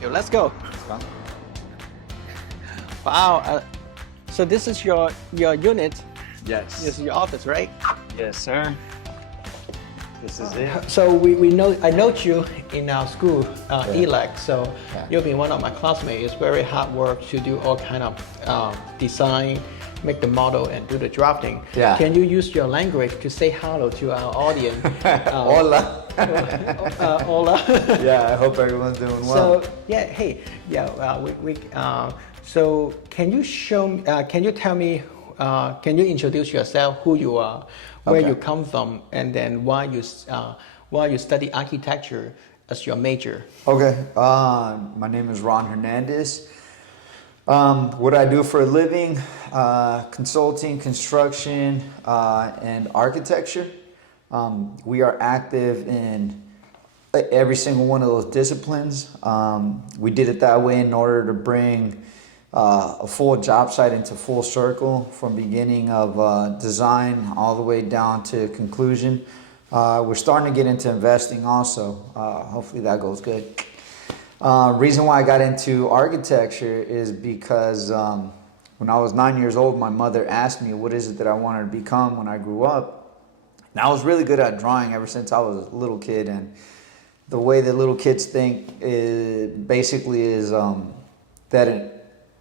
Okay, let's go. Let's go. Wow. So this is your unit. Yes. This is your office, right? Yes, sir. This is it. So I know you in our school, ELEC. So you've been one of my classmates. It's very hard work to do all kind of design, make the model, and do the drafting. Yeah. Can you use your language to say hello to our audience? Hola. Hola. Yeah, I hope everyone's doing well. So yeah, hey, so can you tell me, can you introduce yourself, who you are, where you come from, and then why you study architecture as your major? Okay. My name is Ron Hernandez. What I do for a living, consulting, construction, and architecture. We are active in every single one of those disciplines. We did it that way in order to bring a full job site into full circle, from beginning of design all the way down to conclusion. We're starting to get into investing also. Hopefully that goes good. Reason why I got into architecture is because when I was 9 years old, my mother asked me what is it that I wanted to become when I grew up. And I was really good at drawing ever since I was a little kid, and the way that little kids think is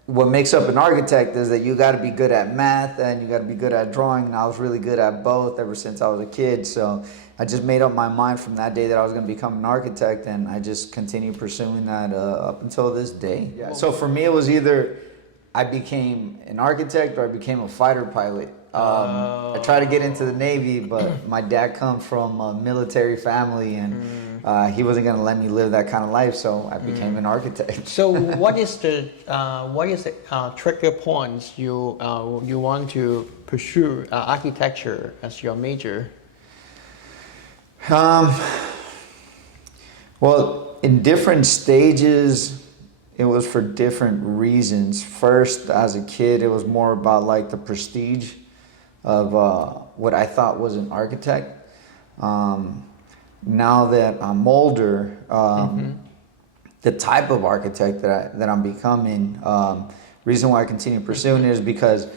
what makes up an architect is that you got to be good at math and you got to be good at drawing, and I was really good at both ever since I was a kid. So I just made up my mind from that day that I was going to become an architect, and I just continued pursuing that up until this day. Yeah. So for me, it was either I became an architect or I became a fighter pilot. I tried to get into the Navy, but my dad comes from a military family, and he wasn't going to let me live that kind of life, so I became an architect. So what is the trigger points you want to pursue architecture as your major? Well, in different stages, it was for different reasons. First, as a kid, it was more about like the prestige of what I thought was an architect. Now that I'm older, the type of architect that I'm becoming, reason why I continue pursuing it is because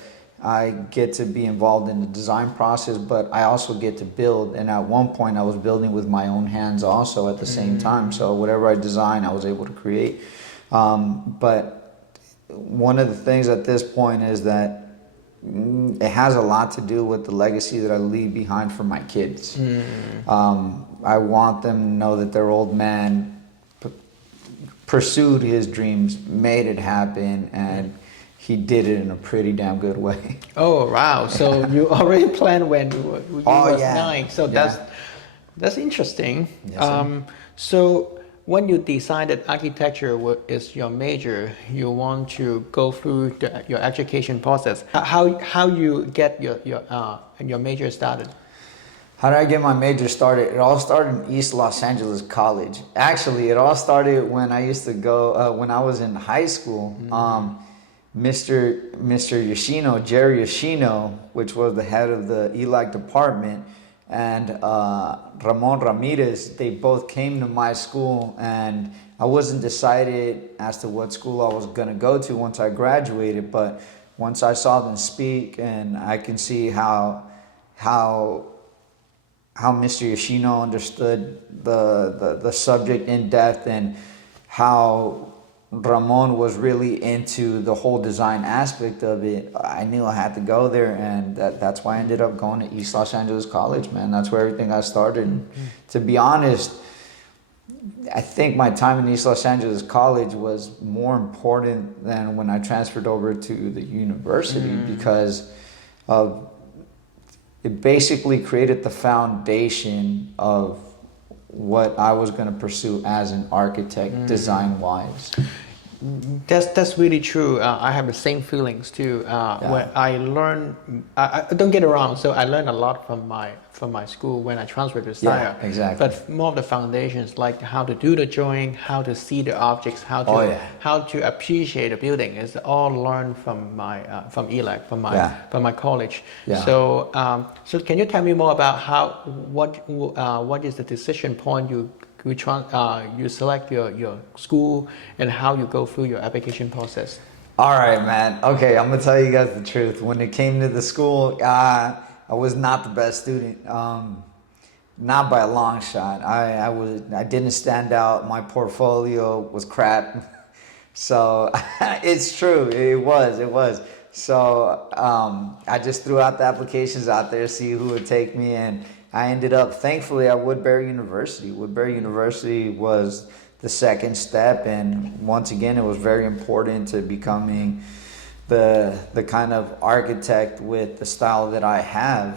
I get to be involved in the design process, but I also get to build. And at one point I was building with my own hands also at the same time. So whatever I design, I was able to create. But one of the things at this point is that it has a lot to do with the legacy that I leave behind for my kids. I want them to know that their old man pursued his dreams, made it happen, and he did it in a pretty damn good way. Oh wow! So you already planned when you were 9. So that's interesting. Yes, so when you decided architecture is your major, you want to go through your education process. How you get your major started? How did I get my major started? It all started in East Los Angeles College. Actually, it all started when I used to go, when I was in high school. Mr. Yoshino, Jerry Yoshino, which was the head of the ELAC department, and Ramon Ramirez, they both came to my school, and I wasn't decided as to what school I was going to go to once I graduated, but once I saw them speak, and I can see how Mr. Yoshino understood the subject in depth, and how Ramon was really into the whole design aspect of it, I knew I had to go there, and that's why I ended up going to East Los Angeles College, man. That's where everything got started. And to be honest, I think my time in East Los Angeles College was more important than when I transferred over to the university, because of it basically created the foundation of what I was going to pursue as an architect, design-wise. That's really true. I have the same feelings too. When I learned, don't get it wrong. So I learned a lot from my school when I transferred to SIA. Yeah, exactly. But more of the foundations, like how to do the drawing, how to see the objects, how to appreciate a building, is all learned from from ELAC, from my college. Yeah. So so can you tell me more about what is the decision point you you select your school and how you go through your application process. All right, man. Okay, I'm gonna tell you guys the truth. When it came to the school, I was not the best student. Not by a long shot. I didn't stand out. My portfolio was crap. So it's true. It was. So I just threw out the applications out there, see who would take me, and I ended up, thankfully, at Woodbury University. Woodbury University was the second step, and once again, it was very important to becoming the kind of architect with the style that I have.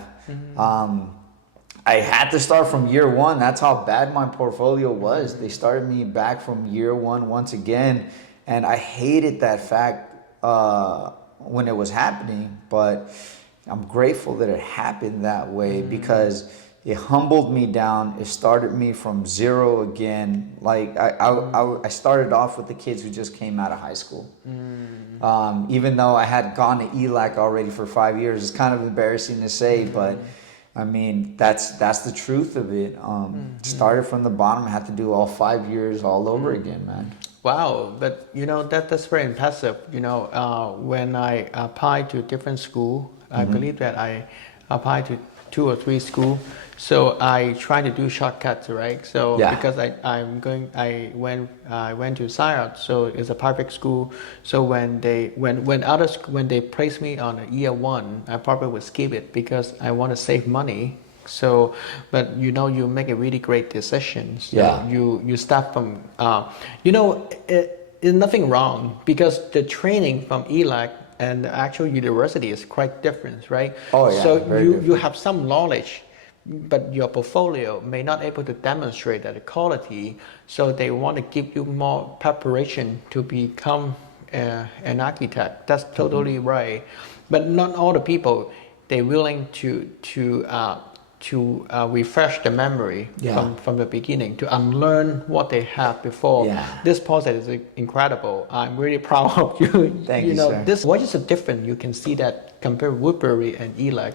I had to start from year one. That's how bad my portfolio was. They started me back from year one once again, and I hated that fact when it was happening, but I'm grateful that it happened that way because it humbled me down. It started me from zero again. Like I started off with the kids who just came out of high school. Even though I had gone to ELAC already for 5 years, it's kind of embarrassing to say, but I mean, that's the truth of it. Started from the bottom, had to do all 5 years all over again, man. Wow, but that's very impressive. When I applied to different school, I believe that I applied to 2 or 3 school. So I try to do shortcuts, right? So because I went to Syriot, so it's a private school. So when they place me on a year one, I probably would skip it because I want to save money. So, but you make a really great decision. So you start from it's nothing wrong because the training from ELAC and the actual university is quite different, right? Oh yeah. So you have some knowledge, but your portfolio may not able to demonstrate that quality. So they want to give you more preparation to become an architect. That's totally right. But not all the people they're willing to refresh the memory from the beginning, to unlearn what they have before. This process is incredible. I'm really proud of you. Thank you, sir. What is the difference you can see that compare Woodbury and ELAC?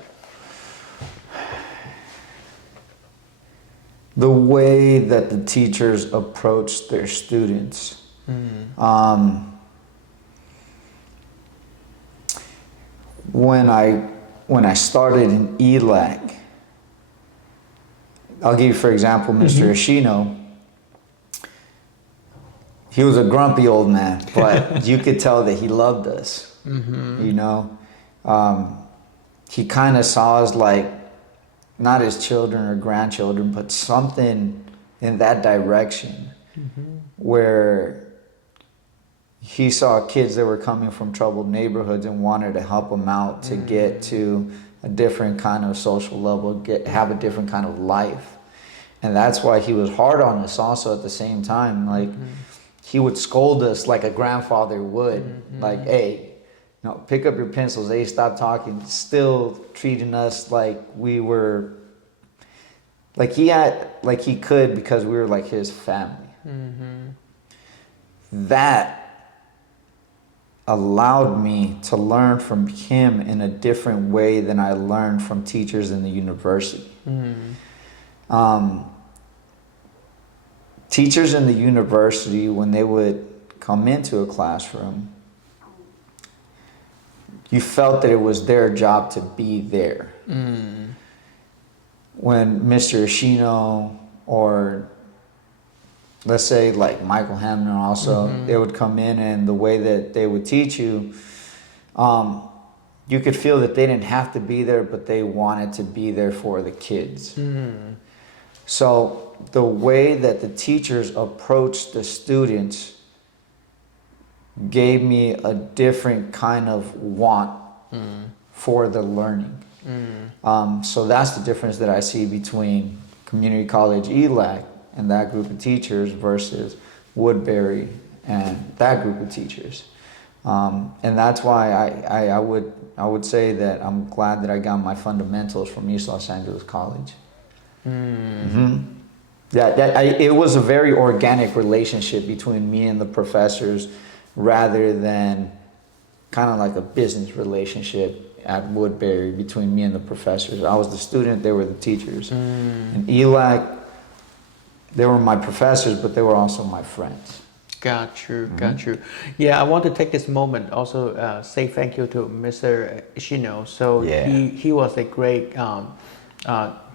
The way that the teachers approach their students. When I started in ELAC, I'll give you, for example, Mr. Ishino. He was a grumpy old man, but you could tell that he loved us. He kind of saw us like not his children or grandchildren, but something in that direction where he saw kids that were coming from troubled neighborhoods and wanted to help them out to get to a different kind of social level, have a different kind of life. And that's why he was hard on us also at the same time. Like he would scold us like a grandfather would, like, hey, pick up your pencils, hey, stop talking, still treating us like we were, like he could because we were like his family. That allowed me to learn from him in a different way than I learned from teachers in the university. Teachers in the university, when they would come into a classroom, you felt that it was their job to be there. When Mr. Ishino or let's say like Michael Hamner also, they would come in and the way that they would teach you, you could feel that they didn't have to be there, but they wanted to be there for the kids. So the way that the teachers approached the students gave me a different kind of want for the learning. So that's the difference that I see between community college ELAC and that group of teachers versus Woodbury and that group of teachers. And that's why I would say that I'm glad that I got my fundamentals from East Los Angeles College. It was a very organic relationship between me and the professors rather than kind of like a business relationship at Woodbury between me and the professors. I was the student, they were the teachers. And ELAC, they were my professors, but they were also my friends. Got you, got you. Yeah, I want to take this moment also say thank you to Mr. Ishino. So Yeah. he was a great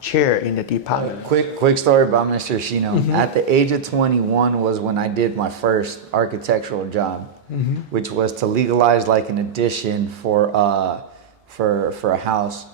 chair in the department. Quick story about Mr. Shino. At the age of 21 was when I did my first architectural job, which was to legalize like an addition for a house.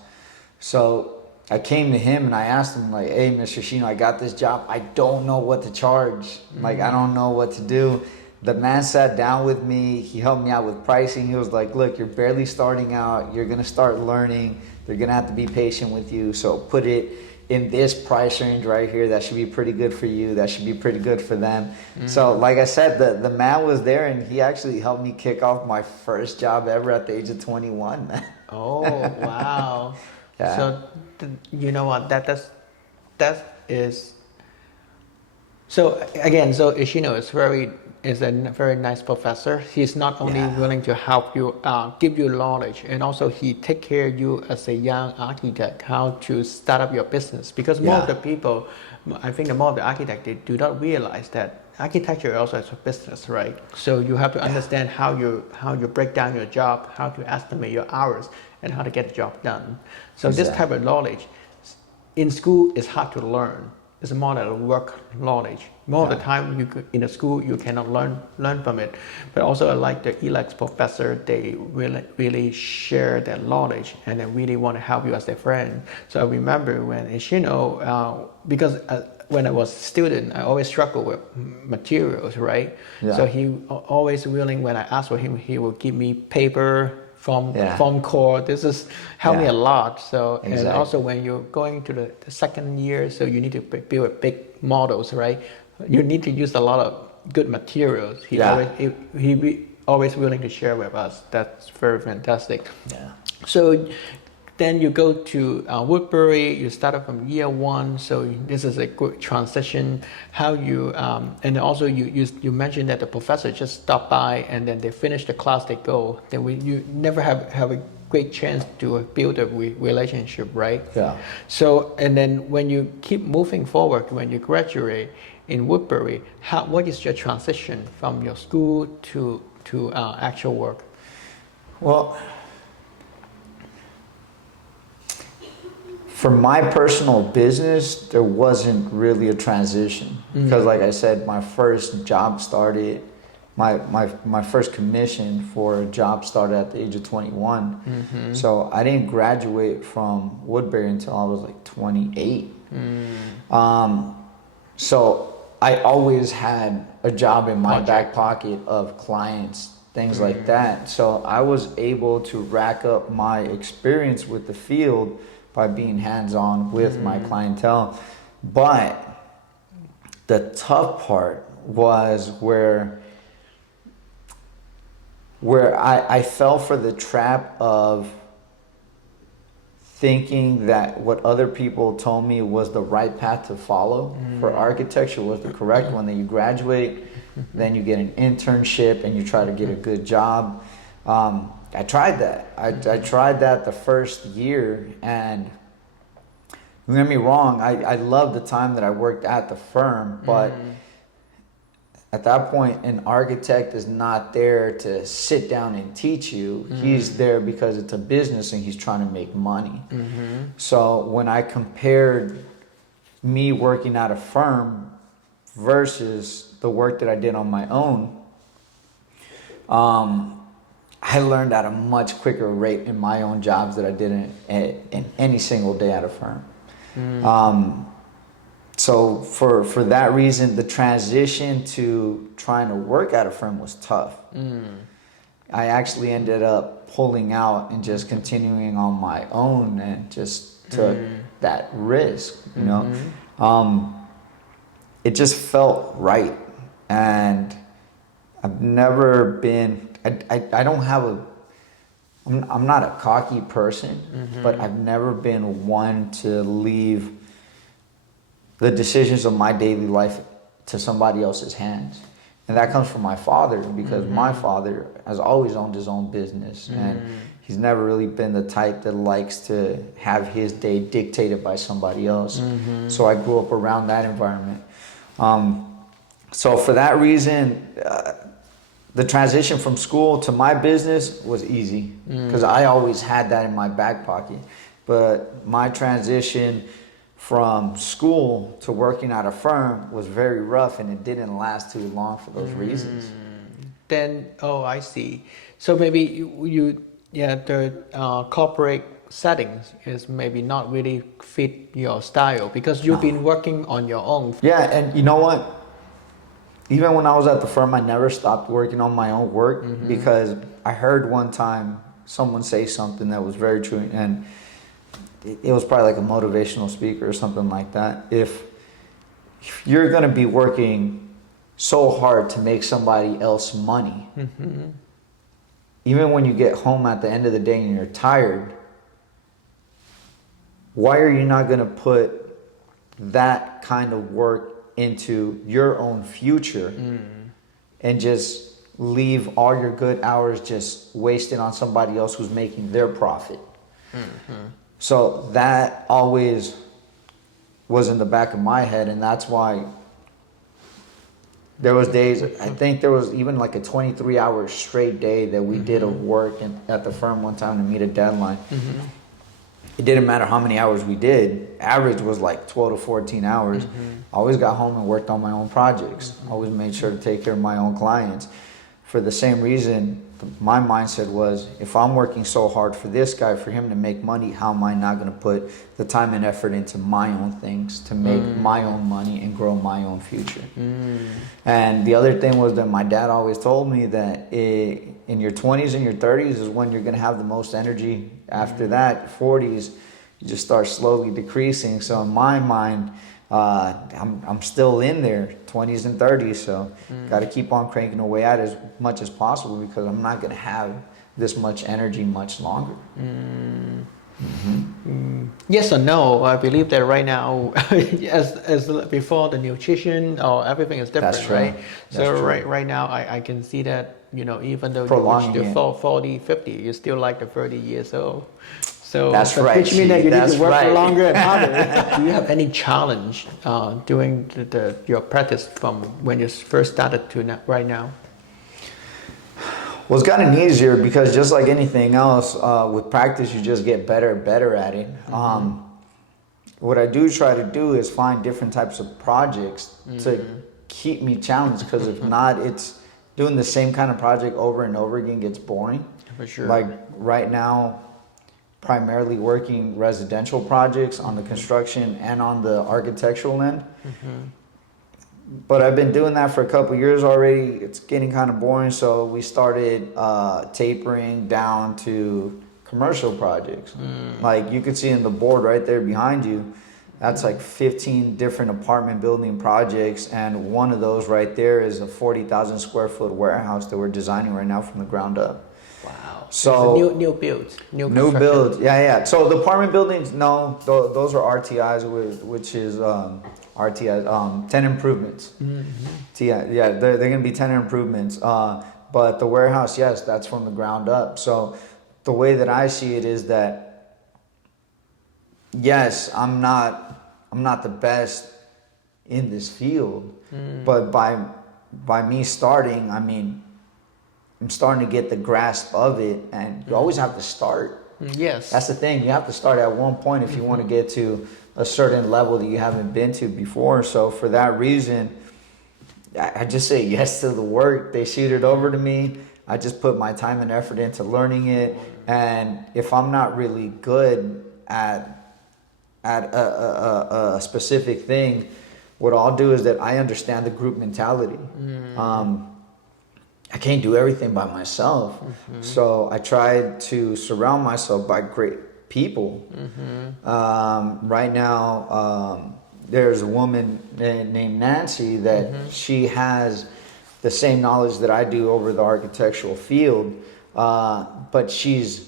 So I came to him and I asked him like, "Hey, Mr. Shino, I got this job. I don't know what to charge. Like, I don't know what to do." The man sat down with me. He helped me out with pricing. He was like, "Look, you're barely starting out. You're gonna start learning. They're gonna have to be patient with you. So put it in this price range right here. That should be pretty good for you. That should be pretty good for them." So like I said, the man was there and he actually helped me kick off my first job ever at the age of 21, man. Oh, wow. Yeah. So you know what? That is. So again, so Ishino is a very nice professor. He's not only willing to help you, give you knowledge, and also he take care of you as a young architect how to start up your business. Because more of the people, I think, the more of the architect, they do not realize that architecture also is a business, right? So you have to understand how you break down your job, how to estimate your hours, and how to get the job done. So this type of knowledge in school is hard to learn. It's more than a work knowledge. More of the time, in a school you cannot learn from it. But also, I like the ELEX professor. They really share their knowledge and they really want to help you as a friend. So I remember when Ishino, because when I was a student, I always struggle with materials, right? Yeah. So he always willing. When I asked for him, he will give me paper from core. This is helped me a lot. So and also when you're going to the second year, so you need to build big models, right? You need to use a lot of good materials. He always willing to share with us. That's very fantastic. Yeah. So then you go to Woodbury. You started from year one. So this is a good transition. How you and also you mentioned that the professor just stopped by and then they finish the class. They go. Then you never have a great chance to build a relationship, right? Yeah. So and then when you keep moving forward, when you graduate in Woodbury, what is your transition from your school to actual work? Well, for my personal business, there wasn't really a transition because, like I said, my first job started. My first commission for a job started at the age of 21. So I didn't graduate from Woodbury until I was like 28. So I always had a job in my back pocket of clients, things like that. So I was able to rack up my experience with the field by being hands-on with my clientele. But the tough part was where I fell for the trap of thinking that what other people told me was the right path to follow for architecture was the correct one, that you graduate, then you get an internship and you try to get a good job. I tried that. I tried that the first year, and don't get me wrong, I loved the time that I worked at the firm, but at that point, an architect is not there to sit down and teach you. He's there because it's a business and he's trying to make money. So when I compared me working at a firm versus the work that I did on my own, I learned at a much quicker rate in my own jobs that I did in any single day at a firm. So for that reason, the transition to trying to work at a firm was tough. I actually ended up pulling out and just continuing on my own and just took that risk, you know. It just felt right. And I've never been, I don't have I'm not a cocky person, but I've never been one to leave the decisions of my daily life to somebody else's hands. And that comes from my father, because my father has always owned his own business, and he's never really been the type that likes to have his day dictated by somebody else. So I grew up around that environment. So for that reason, the transition from school to my business was easy because I always had that in my back pocket. But my transition from school to working at a firm was very rough, and it didn't last too long for those reasons. Then, oh, I see. So maybe the corporate settings is maybe not really fit your style because you've been working on your own. Yeah, and you know what? Even when I was at the firm, I never stopped working on my own work because I heard one time someone say something that was very true, and it was probably like a motivational speaker or something like that. If you're going to be working so hard to make somebody else money, even when you get home at the end of the day and you're tired, why are you not going to put that kind of work into your own future and just leave all your good hours just wasted on somebody else who's making their profit? So that always was in the back of my head, and that's why there was days, I think there was even like a 23-hour straight day that we did of work at the firm one time to meet a deadline. It didn't matter how many hours we did. Average was like 12 to 14 hours. I always got home and worked on my own projects. Always made sure to take care of my own clients. For the same reason, my mindset was, if I'm working so hard for this guy, for him to make money, how am I not going to put the time and effort into my own things to make my own money and grow my own future? And the other thing was that my dad always told me that in your 20s and your 30s is when you're going to have the most energy. After that, 40s, you just start slowly decreasing. So in my mind, I'm still in there, 20s and 30s, so got to keep on cranking away at it as much as possible because I'm not going to have this much energy much longer. Yes or no? I believe that right now, as before, the nutrition or everything is different, That's true. right? That's So true. right now, I can see that, even though Prolonging you reach it. the 40, 50, you're still like the 30 years old. So That's right, which means that you Chi. need to work That's right. longer and harder. Do you have any challenge doing your practice from when you first started to right now? Well, it's gotten easier because just like anything else, with practice, you just get better and better at it. What I do try to do is find different types of projects to keep me challenged, because if not, it's doing the same kind of project over and over again gets boring. For sure. Like right now, primarily working residential projects on the construction and on the architectural end. But I've been doing that for a couple years already. It's getting kind of boring, so we started tapering down to commercial projects. Like you can see in the board right there behind you, that's like 15 different apartment building projects, and one of those right there is a 40,000 square foot warehouse that we're designing right now from the ground up. Wow. So it's a new build, new construction. build, yeah. So the apartment buildings, no, those are RTIs, which is RTIs, tenant improvements. Yeah, they're gonna be tenant improvements. But the warehouse, yes, that's from the ground up. So the way that I see it is that, yes, I'm not the best in this field, but by me starting, I mean, I'm starting to get the grasp of it, and you always have to start. Yes. That's the thing. You have to start at one point if you want to get to a certain level that you haven't been to before. So for that reason, I just say yes to the work. They shoot it over to me. I just put my time and effort into learning it. And if I'm not really good at a specific thing, what I'll do is that I understand the group mentality. I can't do everything by myself. So I try to surround myself by great people. Right now, there's a woman named Nancy that she has the same knowledge that I do over the architectural field, but she's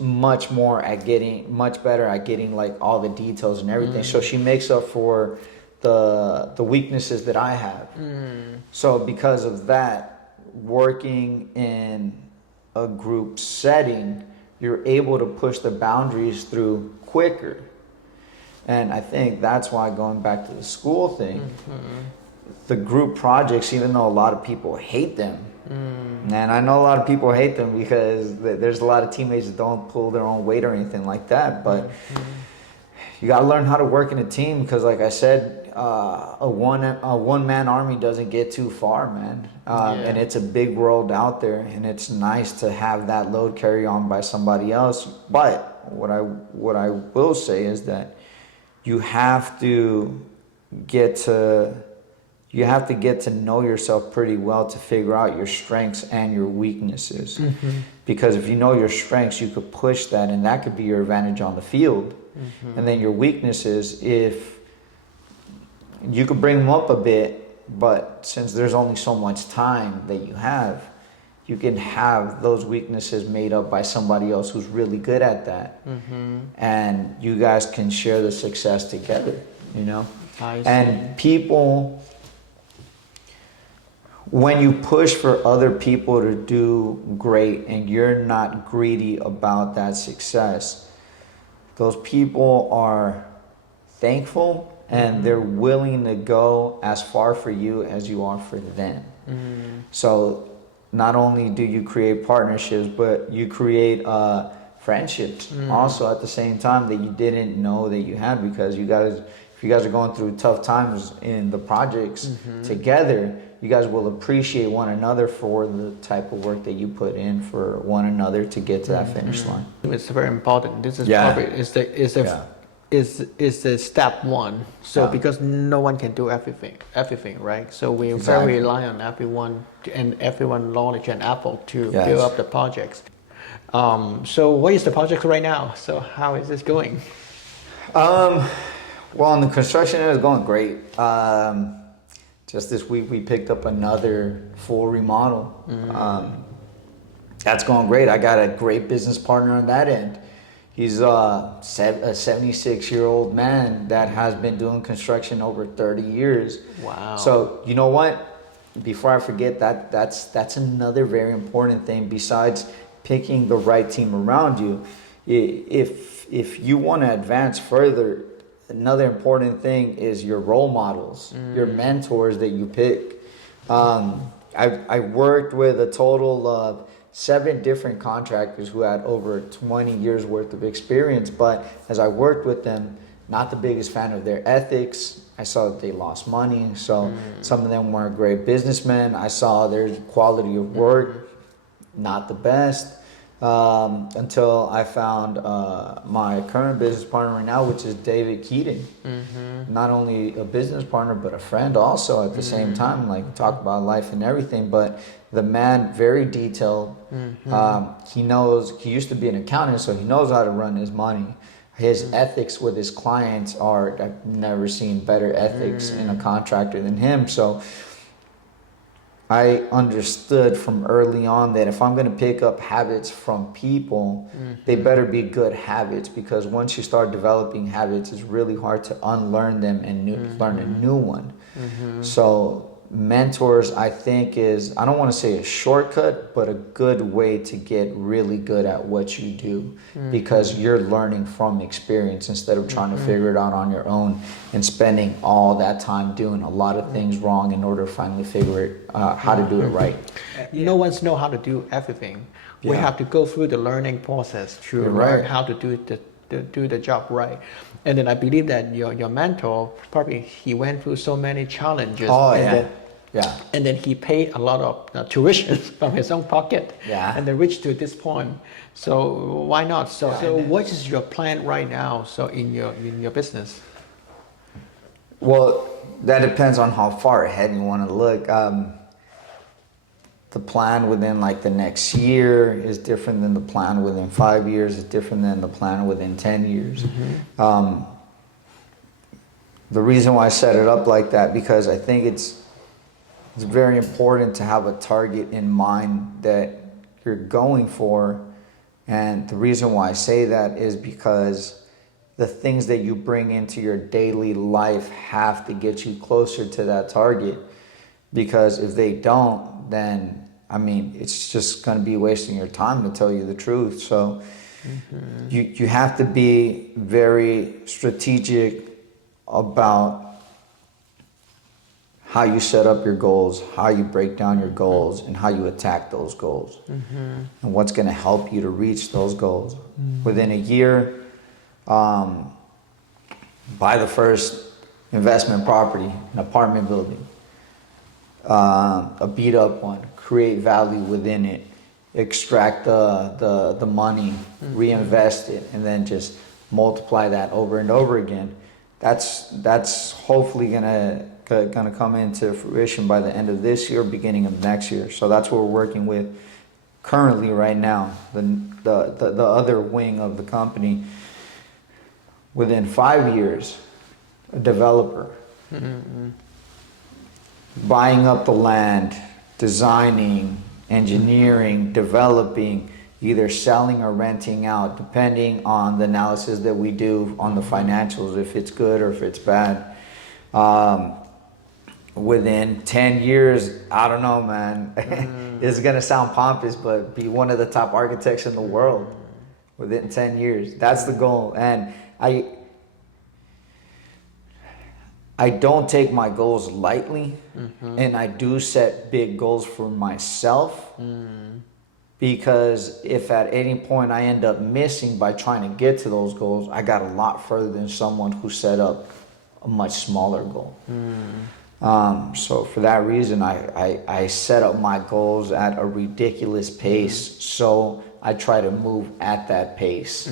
much better at getting like all the details and everything. So she makes up for the weaknesses that I have. So because of that, working in a group setting, you're able to push the boundaries through quicker. And I think that's why, going back to the school thing, the group projects, even though a lot of people hate them, and I know a lot of people hate them because there's a lot of teammates that don't pull their own weight or anything like that, but you got to learn how to work in a team, because like I said, a one-man army doesn't get too far, man. And it's a big world out there, and it's nice to have that load carry on by somebody else. But what I will say is that you have to get to know yourself pretty well to figure out your strengths and your weaknesses. Because if you know your strengths, you could push that, and that could be your advantage on the field. And then your weaknesses, if you could bring them up a bit, but since there's only so much time that you have, you can have those weaknesses made up by somebody else who's really good at that. And you guys can share the success together, you know? And people, when you push for other people to do great and you're not greedy about that success, those people are thankful and they're willing to go as far for you as you are for them. So not only do you create partnerships, but you create friendships also at the same time that you didn't know that you had, because you guys, if you guys are going through tough times in the projects together, you guys will appreciate one another for the type of work that you put in for one another to get to that finish line. It's very important. This is probably is the step one. So because no one can do everything, right? So we very rely on everyone and everyone's knowledge and effort to build up the projects. So what is the project right now? So how is this going? Well, on the construction end, it's going great. Just this week, we picked up another full remodel. That's going great. I got a great business partner on that end. He's a 76-year-old man that has been doing construction over 30 years. Wow. So you know what? Before I forget, that's another very important thing besides picking the right team around you. If you want to advance further, another important thing is your role models, your mentors that you pick. I worked with a total of 7 different contractors who had over 20 years worth of experience, but as I worked with them, not the biggest fan of their ethics. I saw that they lost money, so some of them weren't great businessmen. I saw their quality of work not the best. Until I found my current business partner right now, which is David Keaton. Not only a business partner, but a friend also at the same time. Like, talk about life and everything. But the man, very detailed. He used to be an accountant, so he knows how to run his money. His ethics with his clients are, I've never seen better ethics in a contractor than him. So I understood from early on that if I'm going to pick up habits from people, they better be good habits, because once you start developing habits, it's really hard to unlearn them and learn a new one. So mentors, I think, is, I don't want to say a shortcut, but a good way to get really good at what you do, because you're learning from experience instead of trying to figure it out on your own and spending all that time doing a lot of things wrong in order to finally figure out how to do it right. No one's know how to do everything. We have to go through the learning process to learn how to do the job right. And then I believe that your mentor, probably he went through so many challenges. And then he paid a lot of tuition from his own pocket. And then reached to this point. So why not? So what is your plan right now? So in your business? Well, that depends on how far ahead you want to look. The plan within like the next year is different than the plan within 5 years. It's different than the plan within 10 years. The reason why I set it up like that, because I think it's very important to have a target in mind that you're going for. And the reason why I say that is because the things that you bring into your daily life have to get you closer to that target. Because if they don't, then, I mean, it's just going to be wasting your time, to tell you the truth. So You have to be very strategic about how you set up your goals, how you break down your goals, and how you attack those goals, and what's going to help you to reach those goals. Within a year, buy the first investment property, an apartment building, a beat up one, create value within it, extract the money, reinvest it, and then just multiply that over and over again. That's hopefully gonna come into fruition by the end of this year, beginning of next year. So that's what we're working with currently right now. The other wing of the company, within 5 years, a developer buying up the land, designing, engineering, developing, either selling or renting out, depending on the analysis that we do on the financials, if it's good or if it's bad. Within 10 years, I don't know, man. It's gonna sound pompous, but be one of the top architects in the world within 10 years. That's the goal. And I don't take my goals lightly, and I do set big goals for myself, because if at any point I end up missing by trying to get to those goals, I got a lot further than someone who set up a much smaller goal. So for that reason, I set up my goals at a ridiculous pace, so I try to move at that pace.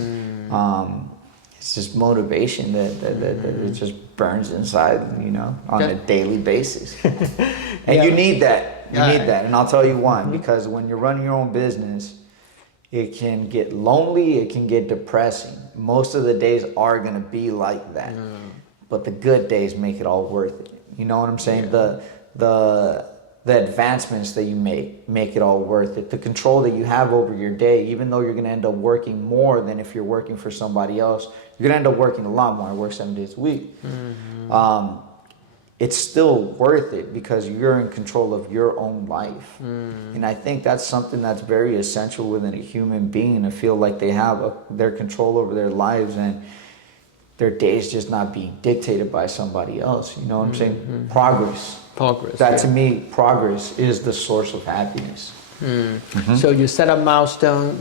It's just motivation that it just burns inside, on a daily basis. And you need that. You need that. And I'll tell you why. Because when you're running your own business, it can get lonely, it can get depressing. Most of the days are going to be like that. But the good days make it all worth it. You know what I'm saying? The advancements that you make it all worth it. The control that you have over your day, even though you're going to end up working more than if you're working for somebody else, you're going to end up working a lot more. I work 7 days a week. It's still worth it because you're in control of your own life. And I think that's something that's very essential within a human being, to feel like they have their control over their lives and their days just not being dictated by somebody else. You know what I'm saying? Progress. That to me, progress is the source of happiness. So you set a milestone,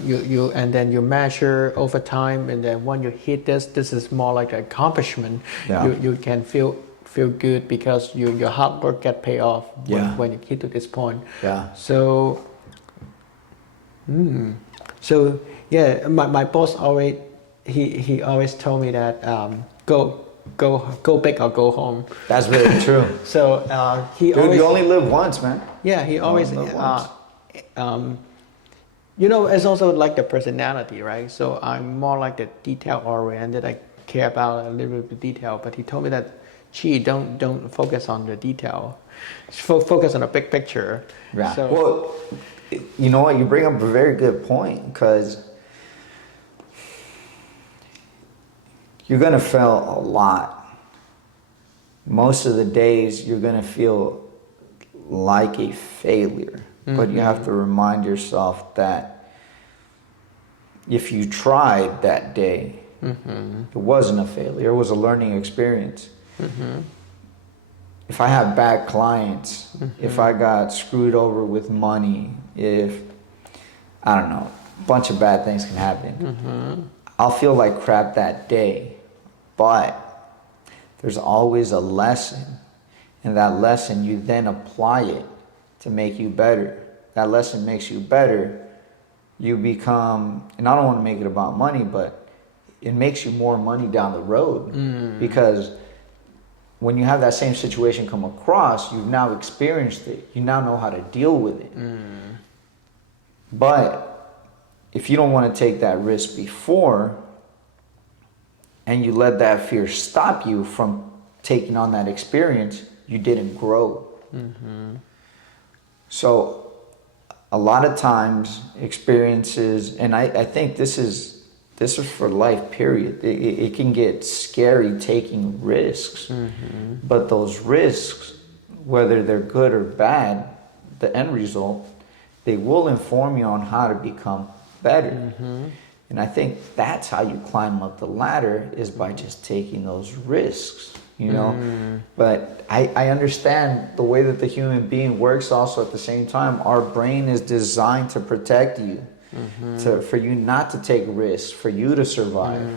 and then you measure over time, and then when you hit this is more like an accomplishment. You can feel good because your hard work get paid off when you hit to this point. So my boss always he always told me that go big or go home. That's really true. So Dude, you only live once, man. Yeah, he always it's also like the personality, right? So I'm more like the detail oriented. I care about a little bit of detail, but he told me that don't focus on the detail. Focus on the big picture. Yeah. So, well, you know what? You bring up a very good point, because you're going to fail a lot. Most of the days you're going to feel like a failure. But you have to remind yourself that if you tried that day, it wasn't a failure. It was a learning experience. If I have bad clients, if I got screwed over with money, if, I don't know, a bunch of bad things can happen. I'll feel like crap that day. But there's always a lesson. And that lesson, you then apply it to make you better. That lesson makes you better. You become, and I don't want to make it about money, but it makes you more money down the road. Because when you have that same situation come across, you've now experienced it. You now know how to deal with it. But if you don't want to take that risk before, and you let that fear stop you from taking on that experience, you didn't grow. So a lot of times experiences, and I think this is for life, period. It can get scary taking risks, but those risks, whether they're good or bad, the end result, they will inform you on how to become better. And I think that's how you climb up the ladder, is by just taking those risks, you know. But I understand the way that the human being works also at the same time. Our brain is designed to protect you, for you not to take risks, for you to survive.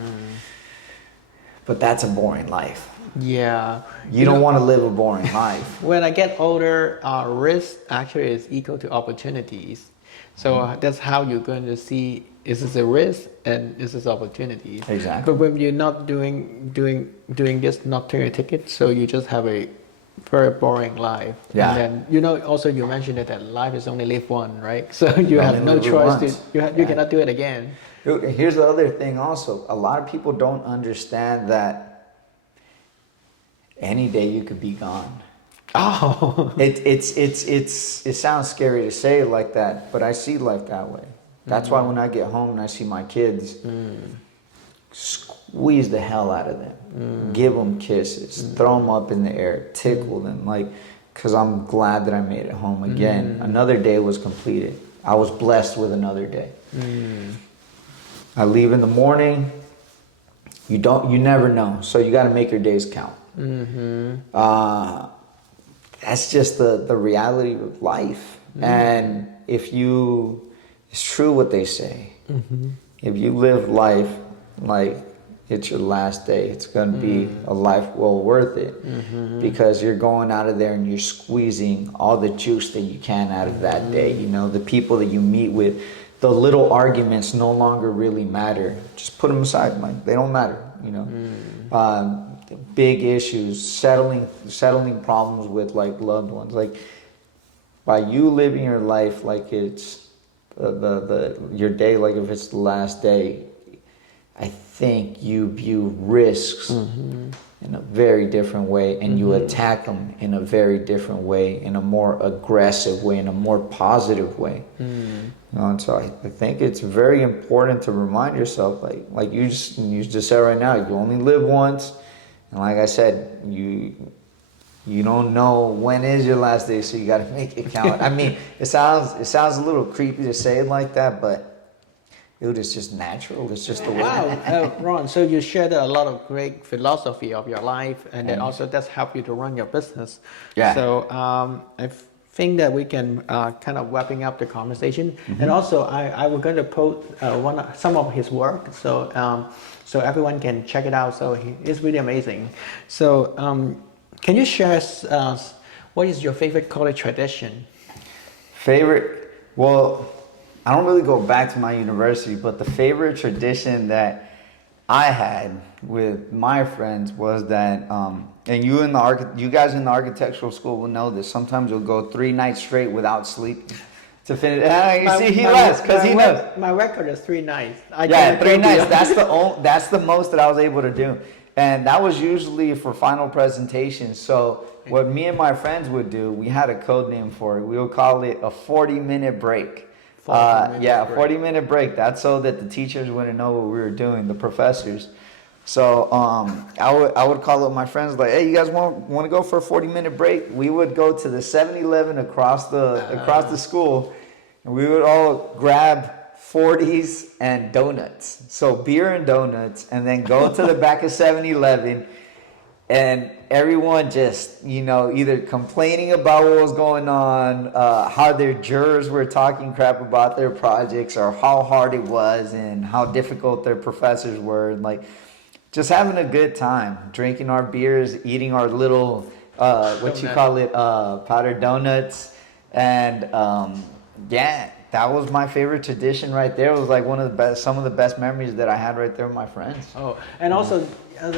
But that's a boring life. Yeah. You don't want to live a boring life. When I get older, risk actually is equal to opportunities. So that's how you're going to see, is this a risk and is this opportunities. Exactly. But when you're not doing this, not turning a ticket, so you just have a very boring life. Yeah. And then, you know, also you mentioned that life is only live one, right? So you have only no live it choice once. you cannot do it again. Here's the other thing also. A lot of people don't understand that any day you could be gone. Oh. It sounds scary to say it like that, but I see life that way. That's why when I get home and I see my kids, squeeze the hell out of them, give them kisses, throw them up in the air, tickle them, like, because I'm glad that I made it home again. Another day was completed. I was blessed with another day. I leave in the morning. You never know, so you got to make your days count. That's just the reality of life. And it's true what they say. If you live life like it's your last day, it's going to be a life well worth it, because you're going out of there and you're squeezing all the juice that you can out of that day. You know, the people that you meet with, the little arguments no longer really matter. Just put them aside, like they don't matter, you know. Big issues, settling problems with like loved ones, like by you living your life like it's your day, like if it's the last day, I think you view risks in a very different way, and you attack them in a very different way, in a more aggressive way, in a more positive way. You know, and so I think it's very important to remind yourself, like you just said right now, you only live once. And like I said, you don't know when is your last day, so you got to make it count. I mean, it sounds a little creepy to say it like that, but dude, it's just natural. It's just the way. Wow, Ron, so you shared a lot of great philosophy of your life, and then also that's helped you to run your business. Yeah. So I think that we can kind of wrapping up the conversation. And also, I was going to post some of his work, so everyone can check it out. So it's really amazing. So can you share what is your favorite college tradition? Favorite? Well, I don't really go back to my university, but the favorite tradition that I had with my friends was that, and you guys in the architectural school will know this. Sometimes you'll go 3 nights straight without sleep to finish. He laughs because he knows. My record is 3 nights. 3 nights. That's the most that I was able to do, and that was usually for final presentations. So what me and my friends would do, we had a code name for it. We would call it a 40-minute break. 40-minute break. That's so that the teachers wouldn't know what we were doing, the professors. So I would call up my friends like, hey, you guys want to go for a 40-minute break? We would go to the 7-Eleven across the school, and we would all grab 40s and donuts. So beer and donuts, and then go to the back of 7-Eleven, and everyone just, either complaining about what was going on, how their jurors were talking crap about their projects, or how hard it was and how difficult their professors were, and like just having a good time, drinking our beers, eating our little powdered donuts, and that was my favorite tradition right there. It was like some of the best memories that I had right there with my friends. Oh, and also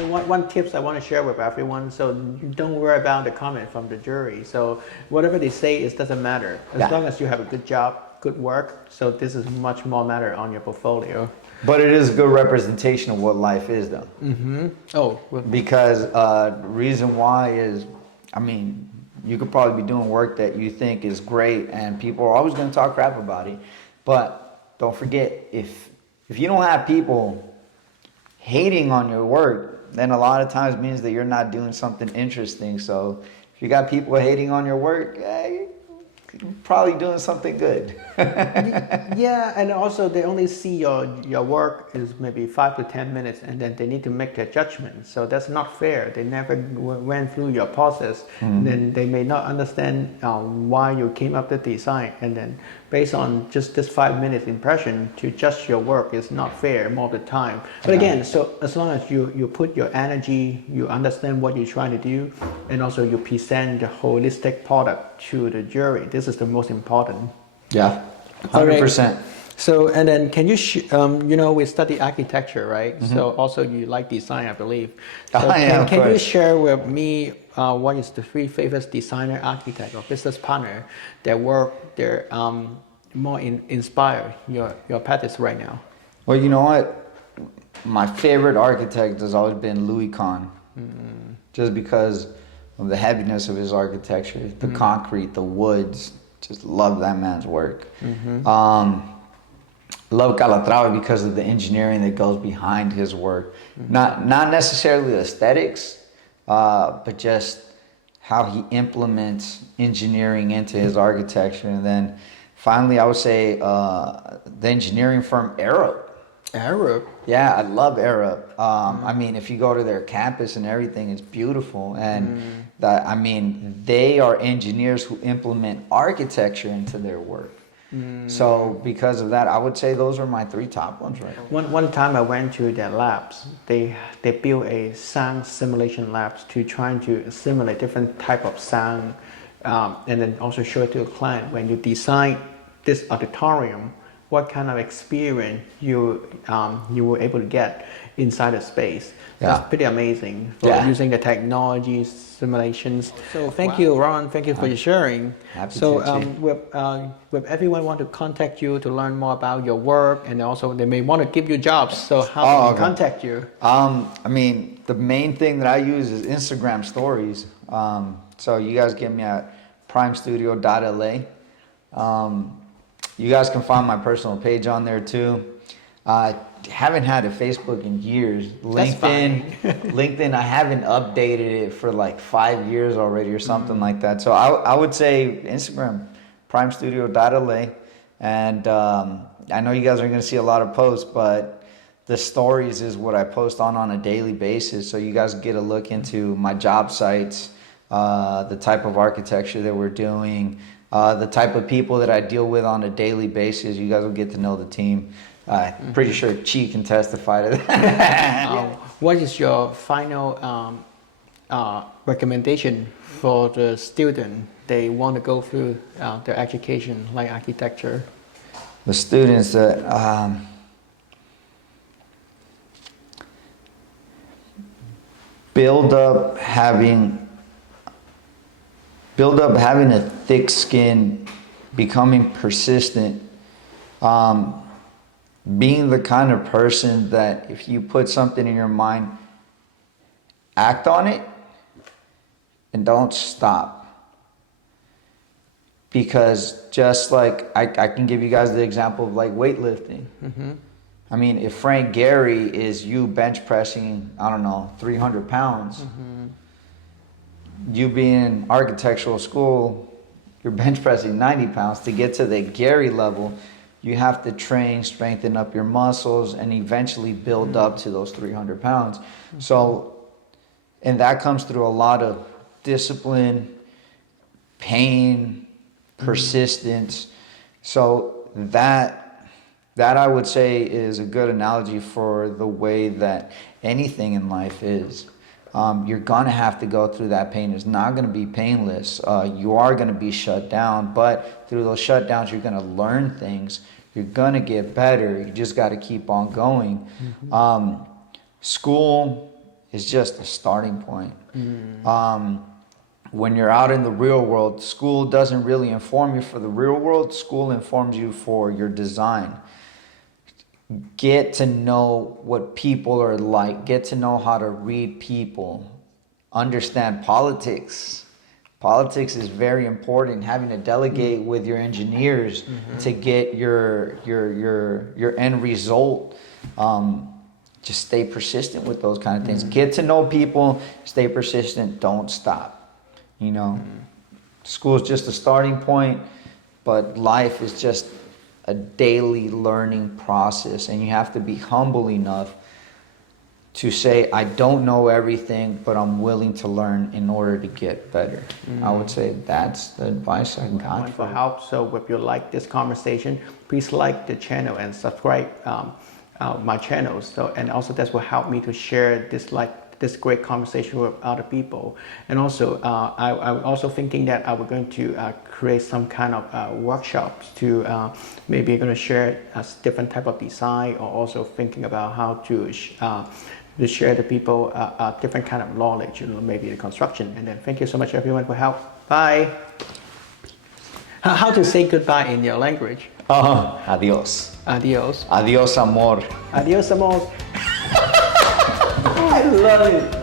one tips I want to share with everyone. So you don't worry about the comment from the jury. So whatever they say, it doesn't matter as long as you have a good job, good work. So this is much more matter on your portfolio. But it is a good representation of what life is, though. Oh, because reason why is, you could probably be doing work that you think is great, and people are always going to talk crap about it. But don't forget, if you don't have people hating on your work, then a lot of times means that you're not doing something interesting. So if you got people hating on your work, probably doing something good. Yeah, and also they only see your work is maybe 5 to 10 minutes, and then they need to make their judgment. So that's not fair. They never went through your process, and then they may not understand why you came up with the design. And then based on just this 5 minutes impression to judge your work is not fair most of the time. But again, so as long as you put your energy, you understand what you're trying to do, and also you present the holistic product to the jury. This is the most important. Yeah, All right. 100%. So, and then can you, we study architecture, right? So also you like design, I believe. So Yeah, can you share with me what is the three favorite designer, architect, or business partner that work there more inspire your practice right now? Well, you know what? My favorite architect has always been Louis Kahn. Just because of the heaviness of his architecture, the concrete, the woods. Just love that man's work. Love Calatrava because of the engineering that goes behind his work. Not necessarily the aesthetics, but just how he implements engineering into his architecture. And then finally, I would say the engineering firm Arab. Arab. Yeah, I love Arab. I mean, if you go to their campus and everything, it's beautiful. And they are engineers who implement architecture into their work. So because of that, I would say those are my three top ones right now. One time I went to their labs. They built a sound simulation labs to trying to simulate different type of sound, and then also show it to a client. When you design this auditorium, what kind of experience you were able to get inside the space. That's pretty amazing for using the technology simulations. So thank you, Ron. Thank you for your sharing. Happy so to with everyone want to contact you to learn more about your work, and also they may want to give you jobs. So how can they contact you? I mean, the main thing that I use is Instagram stories. So you guys get me at primestudio.la. You guys can find my personal page on there too. Haven't had a Facebook in years. LinkedIn, I haven't updated it for like 5 years already or something like that. So I would say Instagram, primestudio.la. And I know you guys are going to see a lot of posts, but the stories is what I post on a daily basis. So you guys get a look into my job sites, the type of architecture that we're doing, the type of people that I deal with on a daily basis. You guys will get to know the team. Pretty sure Chi can testify to that. What is your final recommendation for the student? They want to go through their education like architecture. The students that build up having a thick skin, becoming persistent, being the kind of person that if you put something in your mind, act on it and don't stop. Because just like I can give you guys the example of like weightlifting. I mean, if Frank Gehry is you bench pressing, 300 pounds, you being in architectural school, you're bench pressing 90 pounds. To get to the Gehry level, you have to train, strengthen up your muscles, and eventually build up to those 300 pounds. So, and that comes through a lot of discipline, pain, persistence. So that I would say is a good analogy for the way that anything in life is. You're gonna have to go through that pain. It's not gonna be painless. You are gonna be shut down, but through those shutdowns, you're gonna learn things. You're gonna get better. You just gotta keep on going. School is just a starting point. When you're out in the real world, school doesn't really inform you for the real world. School informs you for your design. Get to know what people are like. Get to know how to read people. Understand politics. Politics is very important. Having to delegate with your engineers to get your end result. Just stay persistent with those kind of things. Get to know people. Stay persistent. Don't stop. School is just a starting point. but life is just a daily learning process, and you have to be humble enough to say, I don't know everything, but I'm willing to learn in order to get better. I would say that's the advice I got. For help. So if you like this conversation, please like the channel and subscribe my channel. So, and also that will help me to share this great conversation with other people. And also, I'm also thinking that I'm going to create some kind of workshops to maybe going to share a different type of design, or also thinking about how to share the people different kind of knowledge, maybe the construction. And then thank you so much everyone for help. Bye. How to say goodbye in your language? Adios. Adios. Adios, amor. Adios, amor. I love it.